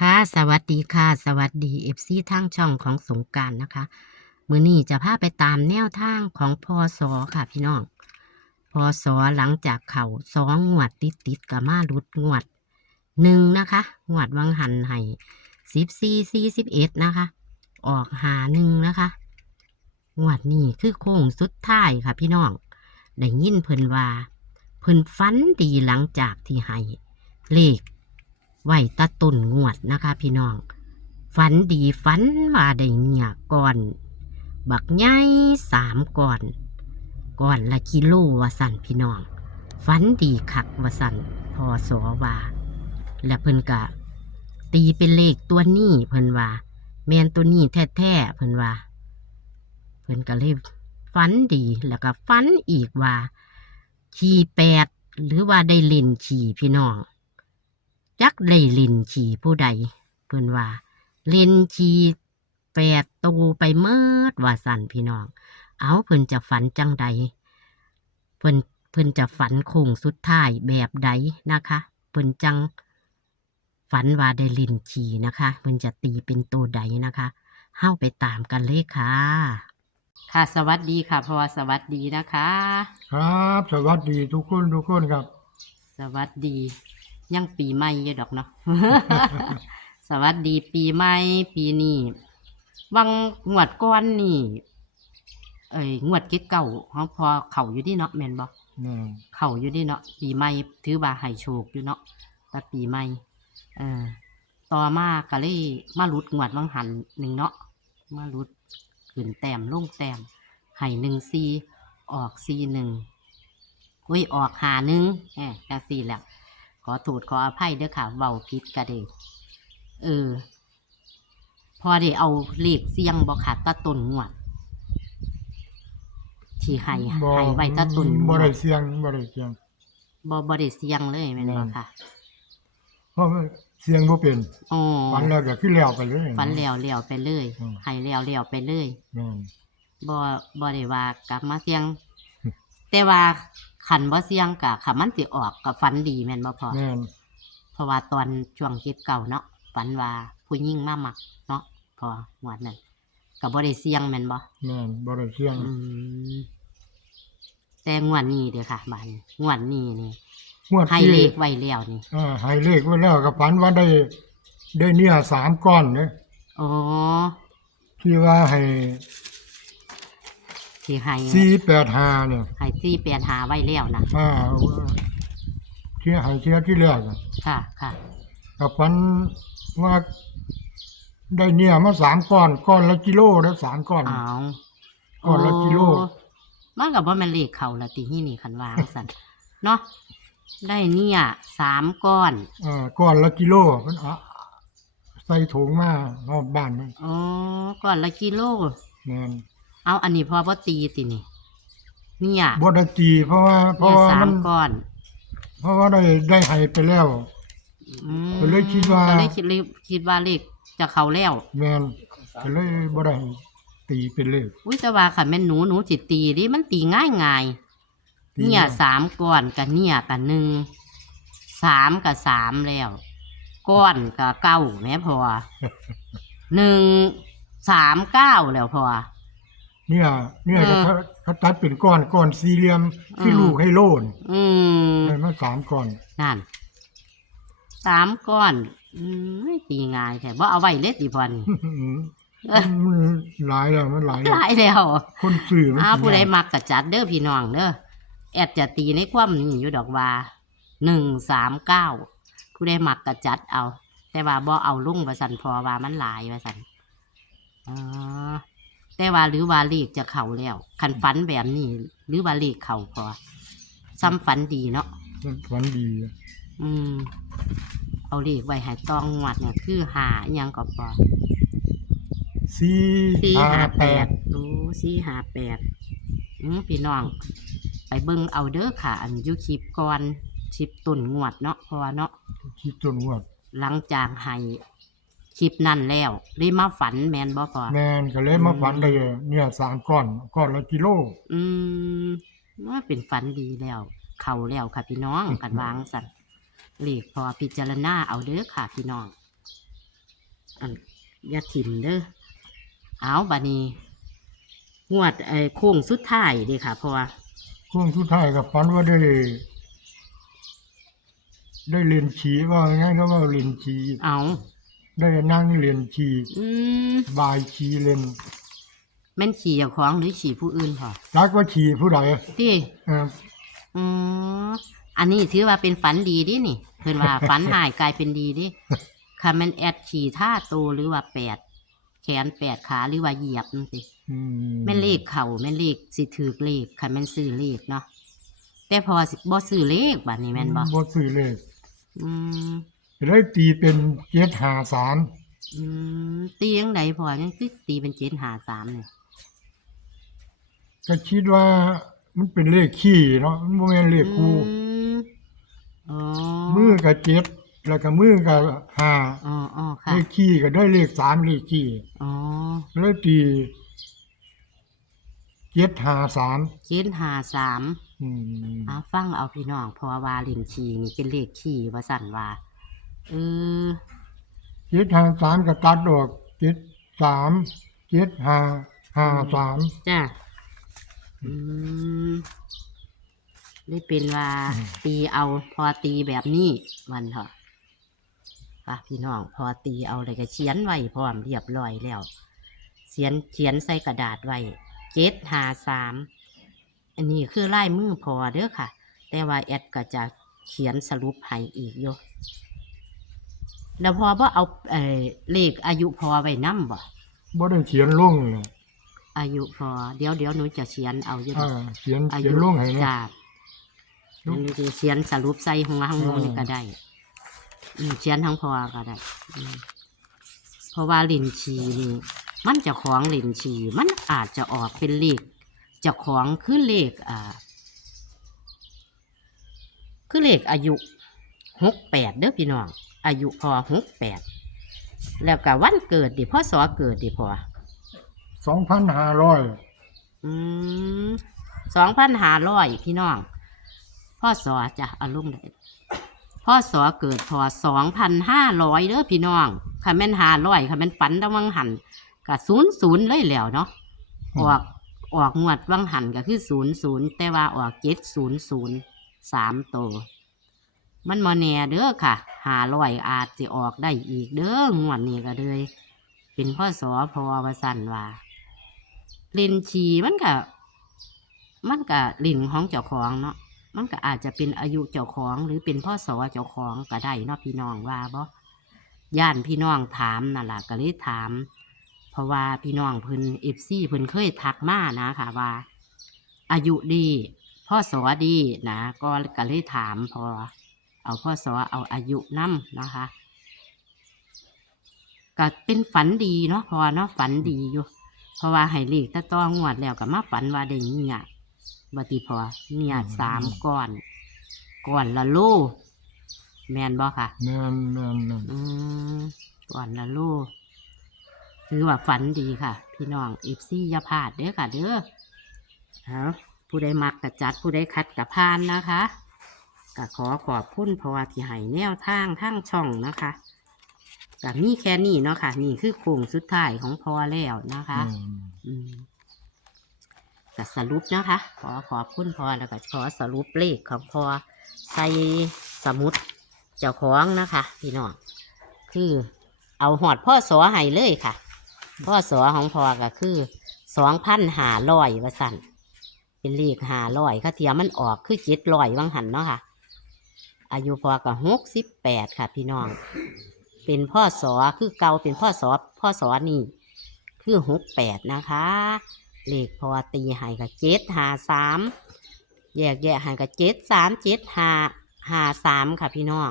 ค่ะ สวัสดีค่ะ สวัสดีเอฟซีทางช่องของสงการนะคะ มือนี้จะพาไปตามแนวทางของพอสอค่ะพี่น้องพอสอหลังจากเข่าสองงวดติดติดๆกับมารุดงวดหนึ่งนะคะ งวดวังหันให้สิบสี่สี่สิบเอ็ดนะคะ ออกหาหนึ่งนะคะงวดนี้คือโค้งสุดท้ายค่ะพี่น้อง ได้ยินเพิ่นว่า เพิ่นฟันดีหลังจากที่ให้เลข ไหวตะตุนงวดนะคะ พี่น้อง ฝันดีฝันว่าได้เงียก่อน บักใหญ่สามก่อน ก่อนละกิโลว่าสันพี่น้อง ฝันดีคักว่าสันพอสอว่า และเพิ่นกะ ตีเป็นเลขตัวนี้เพิ่นว่า แมนตัวนี้แท้ๆเพิ่นว่า เพิ่นก็เลยฝันดีแล้วก็ฝันอีกว่า ขี่แปดหรือว่าได้เล่นขี่พี่น้อง ได้เลินขี่ผู้ใดเพิ่นว่าเลินขี่แปดตูไปเมิดว่าสั่นพี่น้อง เอาเพิ่นจะฝันจังใด เพิ่นเพิ่นจะฝันโค้งสุดท้ายแบบใดนะคะ เพิ่นจังฝันว่าได้เลินขี่นะคะ เพิ่นจะตีเป็นตัวใดนะคะเฮ้าไปตามกันเลยค่ะ ค่ะสวัสดีค่ะพอสวัสดีนะคะ ครับ สวัสดีทุกคนทุกคนครับ สวัสดี ยังปีใหม่อยู่ดอกเนาะ สวัสดีปีใหม่ปีนี้วังงวดก้อนนี่ เอ้ยงวดเก็ดเก่าเขาพอเข่าอยู่ที่เนาะแม่นบ่นี่เข่าอยู่ที่เนาะปีใหม่ถือว่าให้โชคอยู่เนาะแต่ปีใหม่เออต่อมาก็เลยมาลุดงวดวังหันหนึ่งเนาะมาลุดขึ้นแต้มลงแต้มให้หนึ่งซีออกซีหนึ่งอุ้ยออกหาหนึ่งแหมจังสี่แหละ ขอโทษขออภัยเด้อค่ะเว้าผิดกะเด้เออ พอได้เอาเลขเสียงบ่ค่ะตะต้นงวด ที่ให้บ่ให้ไว้ตะต้นงบ่วได้ดเสียงบ่ได้เสียงบ่บ่ได้เสียงเลยแม่นบ่นั่นค่ะเพราะว่าเสียงบ่เป็นอ๋อฝันแล้วก็คือแล้วไปเลยฝันแล้วแล้วไปเลยอืมให้แล้วแล้วไปเลยนั่นบ่บ่ได้ว่ากลับมาเสียง แต่ว่า ขันบ่เสียงกะขันมันสิออกก็ฝันดีแม่นบ่พอแม่นเพราะว่าตอนช่วงเก็บเก่าเนาะฝันว่าผู้หญิงมาหมักเนาะพอหวดนั้นก็บ่ได้เสียงแม่นบ่แม่นบ่ได้เสียงอืมแต่งวดนี้เด้อค่ะบาดนี้งวดนี้นี่งวดให้ที่เลขไว้แล้วนี่อ่าให้เลขไว้แล้วก็ฝันว่าได้ได้เนี่ยสามก้อนเนี่ย อ๋อ ที่ว่าให้ ที่ให้485เนี่ยให้ที่เปลี่ยนหาไว้แล้วนะอ่าที่ให้เที่ยที่แรกอะค่ะค่ะก็ฝันว่าได้เนี่ยมาสามก้อนก้อนละกิโลแล้วสามก้อนอ้าวก้อนละกิโล มันก็บ่แม่นเลขเขาละติที่นี่คันวางซั่นเนาะได้เนี่ยสามก้อนเอ่อก้อนละกิโลเพิ่นเอาใส่ถุงมาฮอดบ้านมันอ๋อก้อนละกิโลแม่น เอาอันนี้พอบ่ตีตินี่เนี่ยบ่ได้ตีเพราะว่าเพราะเนี่ยว่าสามัมนก้อน เพราะว่าได้ได้ให้ไปแล้ว อืมก็เลยคิดว่า ก็เลยคิดเลยคิดว่าเลขจะเข้าแล้ว แม่นก็เลยบ่ได้ตีเป็นเลขอุ้ยแต่ว่าคันแม่นหนูหนูสิตีดิมันตีง่ายง่ายๆตีเนี่ยง่ายสามก้อนกับเนี่ยกับหนึ่งสามกับสามแล้วก้อนกับเก้าแม่พอหนึ่งสามเก้าแล้วพอ เนี่ยเนี่ยเออเขาเขาตัดเป็นก้อนก้อนสี่เหลี่ยมคืออมลูกให้โลนอืมได้มาสามก้อนนั่นสามก้อนอืมไม่ตีง่ายแต่ว่าเอาไว้เล็ดดีพอนเอ้อมันหลายแล้วมันหลายหลายแล้วคนซื้อมันอ้าวผู้ใดสิยากมักกะจัดเด้อพี่น้องเด้อแอดจะตีในความนี้อยู่ดอกว่าหนึ่งสามเก้าผู้ใดมักกะจัดเอา แต่ว่าบ่เอาลุ่งว่าสันพอว่ามันหลายว่าสันอ๋อ แต่ว่าหรือว่าเลขจะเข่าแล้วคันฝันแบบนี้ หรือว่าเลขเข่าพอซ้ำฝันดีเนาะฝันดีอืมเอาเลขไว้ให้ตองงวดเนี่ยคือหาอิหยังก็พอสี่สี่ห้าหาแปแปดดโอ้สี่หาแปดอืมพี่น้อง ไปเบิ่งเอาเด้อค่ะ อันอยุคลิปก่อนคลิปต้นงวดเนาะเพราะว่าเนาะคิดจนว่าหลังจากให้ คลิปนั่นแล้วได้มาฝันแมนบ่พอแมนก็เลยมาฝันได้เนี่ยสามก้อนก้อนละกิโล อืมว่าเป็นฝันดีแล้ว เข้าแล้วค่ะพี่น้องกันวางสันเลขพอพิจารณาเอาเด้อค่ะพี่น้องอันอย่าถิ่มเด้อเอาบัดนี้งวดไอ้โค้งสุดท้ายเดีค่ะเพราะว่าช่วงสุดท้ายกับฝันว่าได้ได้เรียนขี่ว่าไงก็ว่าเรียนขี่เอา ได้นั่งเรียนขี่อืมบายขี่เล่นแม่นขี่เจ้าของหรือขี่ผู้อื่นพอรักว่าขี่ผู้ใดที่เอออืมอันนี้ถือว่าเป็นฝันดีดินี่ เพิ่นว่า ฝันหายกลายเป็นดีดิค่ะแม่นแอดขี่ท่าโตหรือว่าแปดแขนแปดขาหรือว่าเหยียบนั่นสิ อืมแม่นเลขเข่าแม่นเลขสิถือเลขค่ะแม่นซื้อเลขเนาะแต่พอสิบ่ซื้อเลขบัดนี้แม่นบ่บ่ซื้อเลขอืม ได้ตีเป็นเจ็ดหาสามอืมตียังไดพอยังคือตีเป็นเจ็ดหาสามเนี่ยก็คิดว่ามันเป็นเลขขี้เนาะมันบ่แม่นเลขคู่ อืมอ๋อมือกับเจ็ดแล้วก็มือกับห้าอ๋ออ๋อค่ะเลขขี้ก็ได้เลขสามเลขขี้อ๋อแล้วตีเจ็ดหาสามเจ็ดหาสามอืม เอาฟังเอาพี่น้องเพราะว่าเล่นชีนี่เป็นเลขขี่ว่าสั่นว่าเออเจ็ดหาสามก็ตัดออกเจ็ดสามเจ็ดหาห้าสามจ้ะอืมได้เป็นว่าตีเอาพอตีแบบนี้มันเถอะค่ะพี่น้องพอตีเอาเลยก็เขียนไว้พร้อมเรียบร้อยแล้วเขียนเขียนใส่กระดาษไว้เจ็ดหาสามอันนี้คือลายมือพอเด้อค่ะ แต่ว่าแอดก็จะเขียนสรุปให้อีกอยู่ แล้วพอว่าเอาเออเลขอายุพอไว้นํบ่บ่ได้เขียนลงเลยอายุพอ เดี๋ยวเดี๋ยวหนูจะเขียนเอาอยู่ดอ่าอกเขียนอาเขียยุนลงให้นะ จ้าอันนี้คือเขียนสรุปใส่หัวข้างบนนี่อ่าก็ได้อืมเขียนทั้งพอก็ได้อืมเพราะว่าลินชีนี่มันเจะของลินชีมันอาจจะออกเป็นเลขเจะของคือเลขอ่า คือเลขอายุหกแปดเด้อพี่น้อง อายุพอหกแปดแล้วก็วันเกิดดิพ่อสอเกิดดิพอสองพันห้าร้อยอืมสองพันหาร้อยพี่น้อง พ่อสอจะเอาลุ่มได้พ่อสอเกิดพอสองพันห้าร้อยเด้อพี่น้องค่ะแม่นหาร้อยค่ะแม่นฝันตะวังหันกับศูนย์ศูนย์เลยแหล้วเนาะออกออกงวดวังหันก็คือศูนย์ศูนย์แต่ว่าออกเจ็ดศูนย์ศูนย์สามตัว มันมาแน่เด้อค่ะหาร้อยอาจจะออกได้อีกเด้องวดนี้ก็เลย เป็นพ่อสอพอวสันว่าเล่นชีมันก็มันก็ลิ่นของเจ้าของเนาะมันก็อาจจะเป็นอายุเจ้าของหรือเป็นพ่อสอเจ้าของก็ได้เนาะพี่น้องว่าบ่ย่านพี่น้องถามนั่นล่ะก็เลยถาม เพราะว่าพี่น้องเพิ่นเอฟซีเพิ่นเคยทักมานะค่ะว่า อายุดี พ่อสอดีนะก็ก็เลยถามพอ เอาพ่อสอเอาอายุนํนะคะก็เป็นฝันดีเนาะเพอเนาะฝันดีอยู่ เพราะว่าให้เลขตะต้องงวดแล้วก็มาฝันว่าได้เงียบติพอเงียสามก้อนก้อนละโลแมนบ่ค่ะแม่นแม่นแม่นอืมก้อนละโลถือว่าฝันดีค่ะ พี่น้องเอฟซีอย่าพลาดเด้อค่ะ เด้อเอาผู้ใดมักกะจัดผู้ใดคัดกะพานนะคะ ก็ขอขอบคุณเพราะว่าที่ให้แนวทางทั้งช่องนะคะก็มีแค่นี้เนาะค่ะ นี่คือโค้งสุดท้ายของพอแล้วนะคะอืมอืมก็สรุปนะคะ ขอขอบคุณพอแล้วก็ขอสรุปเลขของพอใส่สมุดเจ้าของนะคะ พี่น้องคือเอาหอดพ่อสอให้เลยค่ะ พ่อสอของพอก็คือสองพันหาร้อยว่าสั่นเป็นเลขหาร้อยค่ะเทียมมันออกคือเจ็ดร้อยวังหันเนาะค่ะ อายุพอก็หกสิบแปดค่ะ พี่น้อง เป็นพ่อสอคือเก่าเป็นพ่อสอพ่อสอนี่ คือหกแปดนะคะ เลขพอตีใหายกับเจ็ดหาสามแยกแยกใหายกับเจ็ดสามเจ็ดหาหาสามค่ะพี่น้อง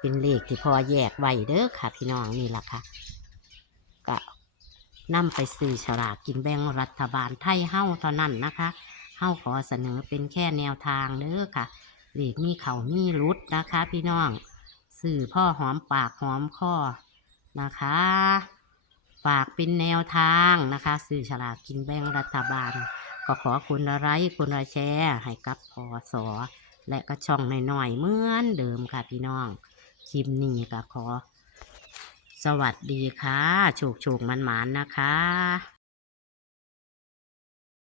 เป็นเลขที่พอแยกไว้เด้อค่ะ พี่น้องนี่แหละค่ะก็นำไปซื้อฉลากกินแบ่งรัฐบาลไทยเฮ้าเท่านั้นนะคะเฮ้าขอเสนอเป็นแค่แนวทางเด้อค่ะ เลขมีเขามีรุดนะคะ พี่น้องสื่อพ่อหอมปากหอมคอนะคะ ฝากเป็นแนวทางนะคะ สื่อฉลากกินแบ่งรัฐบาล ก็ขอคุณละไลค์คุณละแชร์ให้กับพอสอและก็ช่องหน่อยๆเหมือนเดิมค่ะพี่น้อง คลิปนี้ก็ขอ สวัสดีค่ะโฉกโฉกมันหมานๆนะคะ